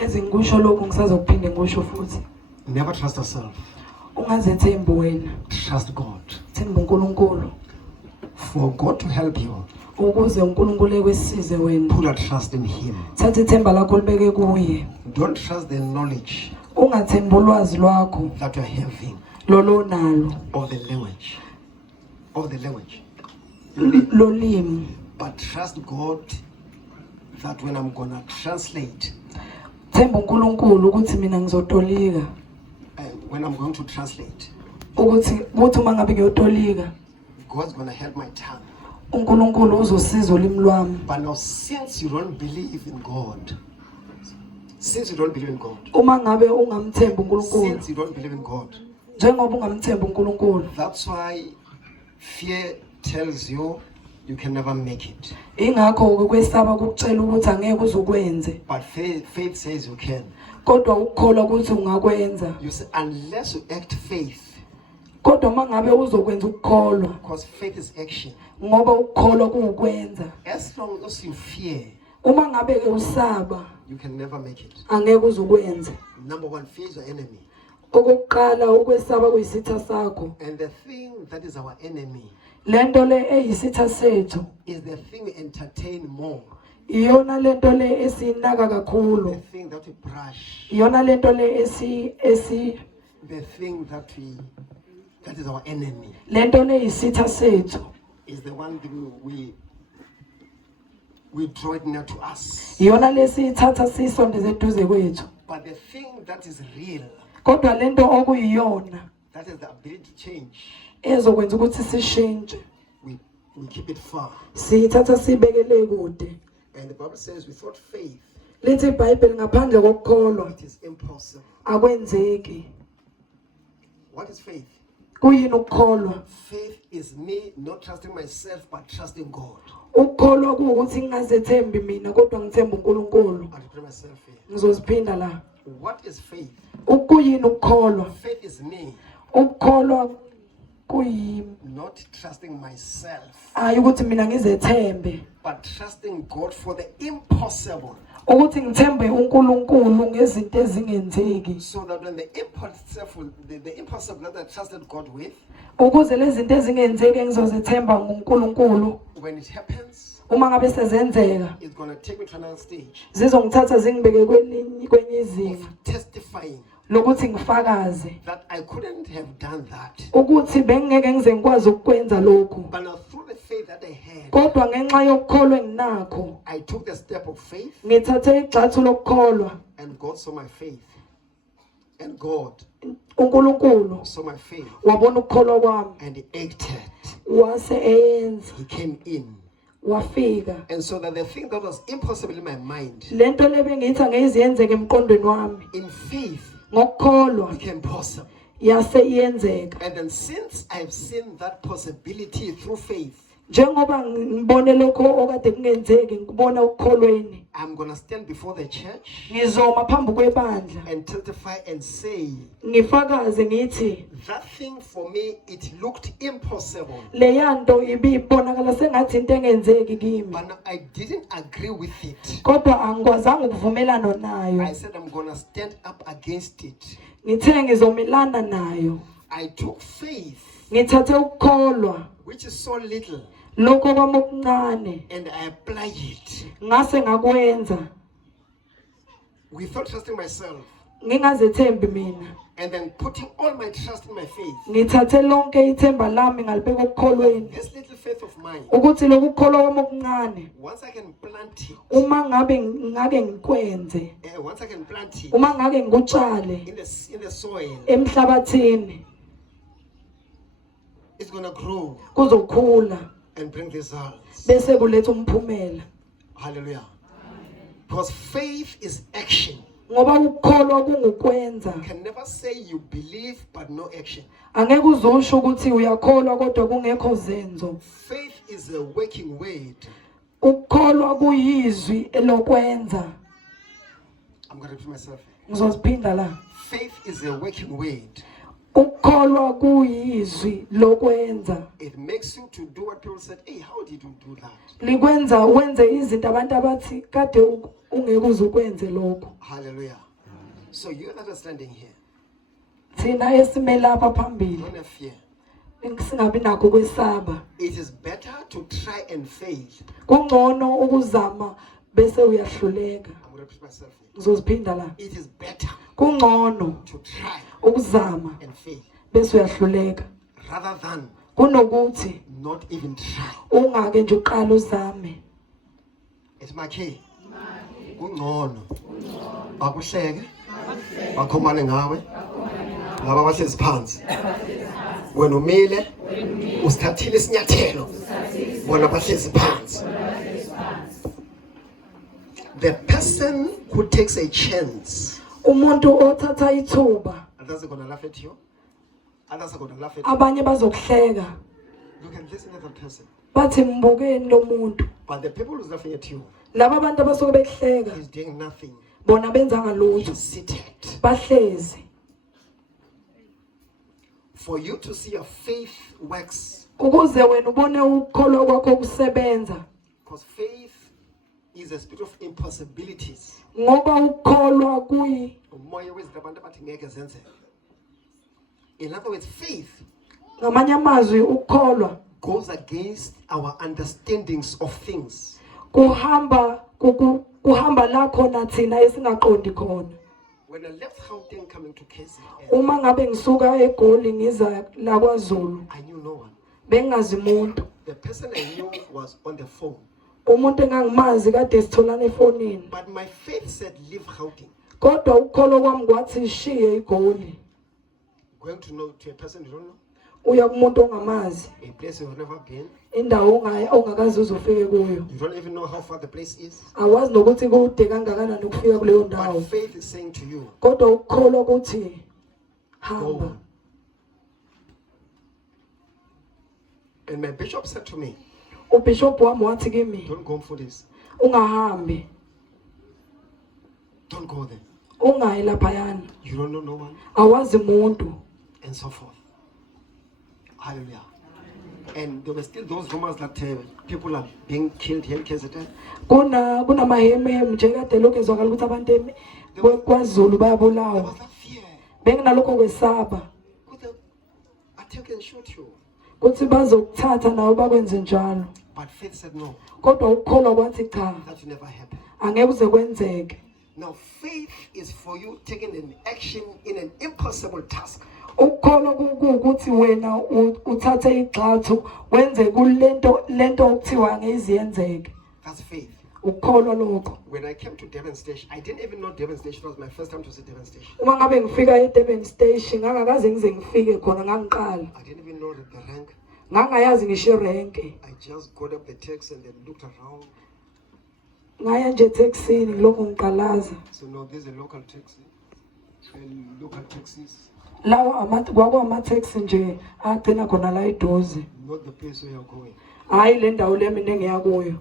Ezingisho lokho ngisazokuphinde ngisho futhi. Never trust yourself. Ungazethembi wena. Trust God. Themba uNkulunkulu. For God to help you, Ukuze uNkulunkulu ekwesize wena. put a trust in Him. Thatha ithemba lakho libeke kuye. Don't trust the knowledge Ungathembi ulwazi lwakho that you're having lolo nalo or the language. Or the language. lolimi. But trust God that when I'm gonna translate, Themba uNkulunkulu ukuthi mina ngizotolika. when I'm going to translate, Ukuthi uma ngabe ngiyotolika God's gonna help my tongue. uNkulunkulu uzosiza ulimi lwami. But now, since you don't believe in God, Uma ngabe ungamthembi uNkulunkulu, since you don't believe in God, njengoba ungamthembi uNkulunkulu, that's why fear tells you you can never make it. ingakho ukwesaba ukutshela ukuthi angeke uzokwenze. But faith says you can. Kodwa ukukholwa ukuthi ungakwenza. You say, unless you act faith, Kodwa mangabe uzokwenza ukukholwa, because faith is action. ngoba ukukholwa kuwukwenza. As long as you fear, Uma ngabe ke usaba, you can never make it. angeke uzokwenza. Number one, fear is your enemy. Okokuqala ukwesaba kuyisitha sakho. And the thing that is our enemy Lento le eyisitha sethu is the thing we entertain more. iyona lento le esinaka kakhulu. The thing that we brush. Iyona lento le The thing that is our enemy lento le yisitha sethu. is the one that we draw it near to us. Iyona lesithatha sisondeze eduze kwethu. But the thing that is real, Kodwa lento okuyiyona that is the ability to change, ezokwenza ukuthi sishintshe, we keep it far. siyithatha sibekele kude. And the Bible says without faith, Lithi iBhayibheli ngaphandle kokukholwa it is impossible. akwenzeki. What is faith? Kuyini ukukholwa? Faith is me not trusting myself but trusting God. Ukukholwa kuwukuthi ngingazethembi mina kodwa ngithemba uNkulunkulu. I put myself here. Ngizoziphinda la. What is faith? Ukuyini ukukholwa? Faith is me Ukukholwa kuyimi not trusting myself ayi ukuthi mina ngizethembe, but trusting God for the impossible. ukuthi ngithembe uNkulunkulu ngezinto ezingenzeki, So that when the impossible that I trusted God with, ukuze lezi zinto ezingenzeki engizozethemba nguNkulunkulu, when it happens, uma ngabe sezenzeka it's going to take me to another stage zizongithatha zingibeke kwenye izinga of testifying lokuthi ngifakaze that I couldn't have done that. ukuthi bengeke ngize ngikwazi ukwenza lokhu. But now through the faith that I had, Kodwa ngenxa yokukholwa enginakho, I took the step of faith, ngithathe igxathu lokukholwa. and God saw my faith. And God uNkulunkulu saw my faith, wabona ukukholwa kwami, and He acted. wase eyenza, He came in. wafika. And so that the thing that was impossible in my mind, Lento lebengithi angeziyenzeke emqondweni wami, in faith, ngokukholwa became possible. yase iyenzeka. And then since I've seen that possibility through faith, Njengoba ngibone lokho okade kungenzeki ngikubona ukukholweni, I'm going to stand before the church ngizoma phambi kwebandla and testify and say, ngifakaze ngithi that thing for me, it looked impossible. leyanto ibibonakala sengathi into engenzeki kimi, But now I didn't agree with it. kodwa angikwazanga ukuvumelana nayo. I said I'm going to stand up against it. Ngithe ngizomelana nayo. I took faith, Ngithathe ukukholwa which is so little, lokho kwami okuncane, and I apply it ngase ngakwenza without trusting myself, ngingazethembi mina. and then putting all my trust in my faith. Ngithathe lonke ithemba lami ngalibeka ukukholweni, This little faith of mine, ukuthi lokhu ukukholwa kwami okuncane once I can plant it, uma ngabe ngake ngikwenze, once I can plant it uma ngake ngikutshale in the soil, emhlabathini, it's going to grow kuzokhula and bring results. bese kuletha umphumela. Hallelujah. Because faith is action. Ngoba ukukholwa kungukwenza. You can never say you believe but no action. Angeke uzusho ukuthi uyakholwa kodwa kungekho zenzo. Faith is a working word. Ukukholwa kuyizwi elokwenza. I'm going to repeat myself. Ngizoziphinda la. Faith is a working word. ukukholwa kuyizwi lokwenza It makes you to do what people said, hey, how did you do that? likwenza wenze izinto abantu abathi kade ungeke uzukwenze lokho. Hallelujah. So you that are standing here, Thina esimele lapha phambili don't have fear. singabi nakho kwesaba. It is better to try and fail. Kungcono ukuzama bese uyahluleka. I'm going to repeat myself here. Ngizoziphinda la. It is better Kungcono to try ukuzama and fail bese uyahluleka rather than kunokuthi not even try. ungake nje uqala uzame. It's my key. Kungcono. Bakuhleke. Bakhomane ngawe. Laba bahlezi phansi. Wena umile usithathile isinyathelo. Bona bahlezi phansi. The person who takes a chance, Umuntu othatha ithuba others are going to laugh at you. Others are going to laugh at you. abanye bazokuhleka You can listen to that person. bathi mbukeni lo muntu. But the people who's laughing at you Laba abantu abasuke bekuhleka is doing nothing. bona benza ngalutho He's seated. bahlezi. For you to see your faith works, Ukuze wena ubone ukukholwa kwakho kusebenza because faith is a spirit of impossibilities. ngoba ukukholwa kuyi. Umoya wezinto abantu abathi ngeke zenzeke. In other words, faith Ngamanye amazwi ukukholwa goes against our understandings of things. kuhamba la khona thina esingaqondi khona. When I left Gauteng coming to KZN, Uma ngabe ngisuka eGoli ngiza la kwaZulu I knew no one. bengazi umuntu. The person I knew was on the phone. Umuntu engangimazi kade sitholana efonini. But my faith said, leave Gauteng. Kodwa ukukholwa kwami kwathi shiye iGoli. Going to know to a person you don't know, Uya kumuntu ongamazi, a place you've never been. indawo ongakazi uzofike kuyo. You don't even know how far the place is. Awazi nokuthi kude kangakanani ukufika kuleyo ndawo. But faith is saying to you, Kodwa ukukholwa ukuthi go hamba. on. And my bishop said to me, Ubishop wami wathi kimi don't go for this. ungahambi, Don't go there. ungayi laphayana. You don't know no one. Awazi umuntu. And so forth. Hallelujah. And there were still those rumors that people are being killed here in KZN. Kunamaheme nje kade lokho ezwakala ukuthi abantu kwaZulu There bayabulawa. was that fear. Benginalokho kwesaba Could they attack and shoot you? ukuthi bazokuthatha nawe bakwenze njalo. But faith said no. Kodwa ukukholwa kwathi cha, That will never happen. angeke uze kwenzeke. Now faith is for you taking an action in an impossible task. Ukukholwa ukuthi wena uthathe igxathu wenze kulento okuthiwa ngeziyenzeke. That's faith. Ukukholwa lokho. When I came to Devon Station, I didn't even know Devon Station. It was my first time to see Devon Station. Uma ngabe ngifika eDurban Station ngangakaze ngize ngifike khona ngangiqala. I didn't even know the rank. Ngangayazi ngisho irenke. I just got up the taxi and then looked around. Ngaya nje taxini ngilokho ngiqalaza. So no, there's a local taxi. And local taxis, Lawa kwakuama taxi nje agcina khona la eduze. not the place where you're going. Hayi le ndawo le mina engiya kuyo.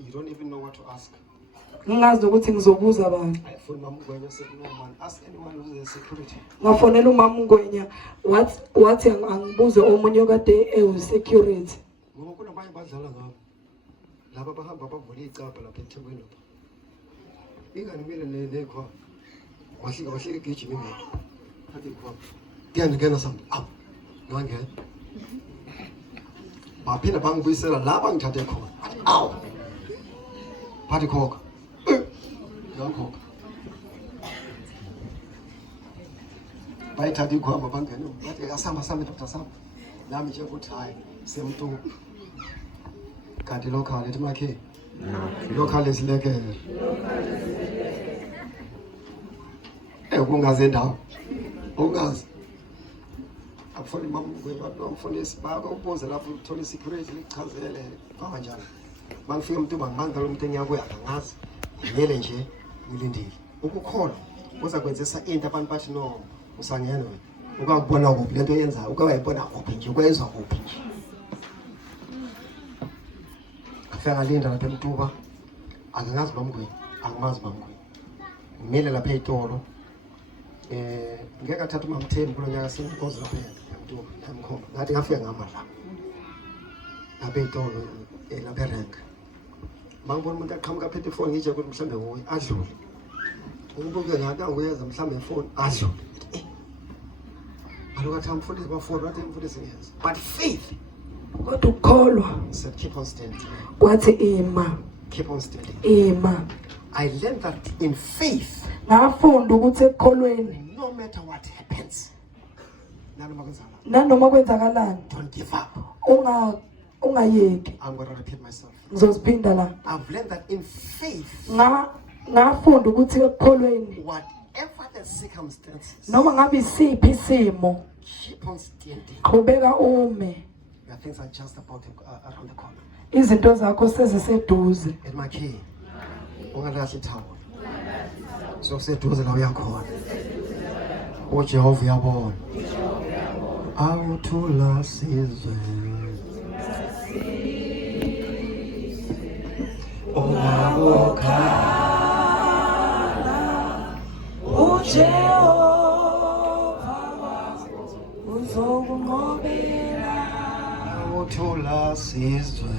You don't even know what to ask. Ngingazi ukuthi ngizobuza bani. I phoned Mom Gwenya, said, no man, ask anyone who's the security. Ngafonela umama uNgwenya wathi angibuze omunye kade security. Ngoba kunabanye badlala ngabo. Laba bahamba bavula icapha lapha eThekwini lapha. Ingani mina nekho. Wahlika igijima imoto. Hathi kwa. Ngiyangena sami. Aw. Ngangena. Baphinda bangibuyisela la bangithathe khona. Aw. Bathi khokha. Ngakhoka. Bayithatha ikhwama bangena. Bathi asamba Dr. Sam. Nami nje ukuthi hayi semntu. Kanti local ethi makhe. Local isilekele. Kungaze ndawo. Ungazi. Akufuna mama kweba ngifuna isibaka ubuze lapho uthola isecurity lichazele kanjani. Bangifika umuntu bangibanga lo muntu engiyakuya angazi. Ngiyele nje ngilindile. Ukukholwa kuzakwenzisa into abantu bathi no usangena wena. Ukakubona kuphi lento yenzayo ukawayibona kuphi nje ukwezwa kuphi nje. Afika ngalinda lapha eMtuba. Angazi bamgwini, angimazi bamgwini. Ngimile lapha eTolo. ngeke athatha umamtheni kulo nyaka sinikoze lapha yamntu yamkhomba ngathi ngafika ngamadla abetolo lapha erenka bangibona umuntu aqhamuka aphethe ifoni ngije ukuthi mhlambe nguye adlule ngibuke ngathi anguyeza mhlambe ifoni adlule alokathi amfundisi bafoni wathi umfundisi yes but faith kodwa ukukholwa said keep on standing kwathi ima keep on standing ima. I learned that in faith Ngafunda ukuthi ekukholweni no matter what happens nanoma kwenzakalani don't give up. ungayeki. I'm going to repeat myself. Ngizosiphinda la. I've learned that in faith ngafunda ukuthi ekukholweni whatever the circumstances noma ngabe isiphi isimo keep on standing. qhubeka ume. Your things are just about around the corner. Izinto zakho seziseduze. At my key ungalahli thawo so seduze la uyakhona uJehova uyabona awuthula sizwe ungabokhala uJehova uzokunqobela awuthula sizwe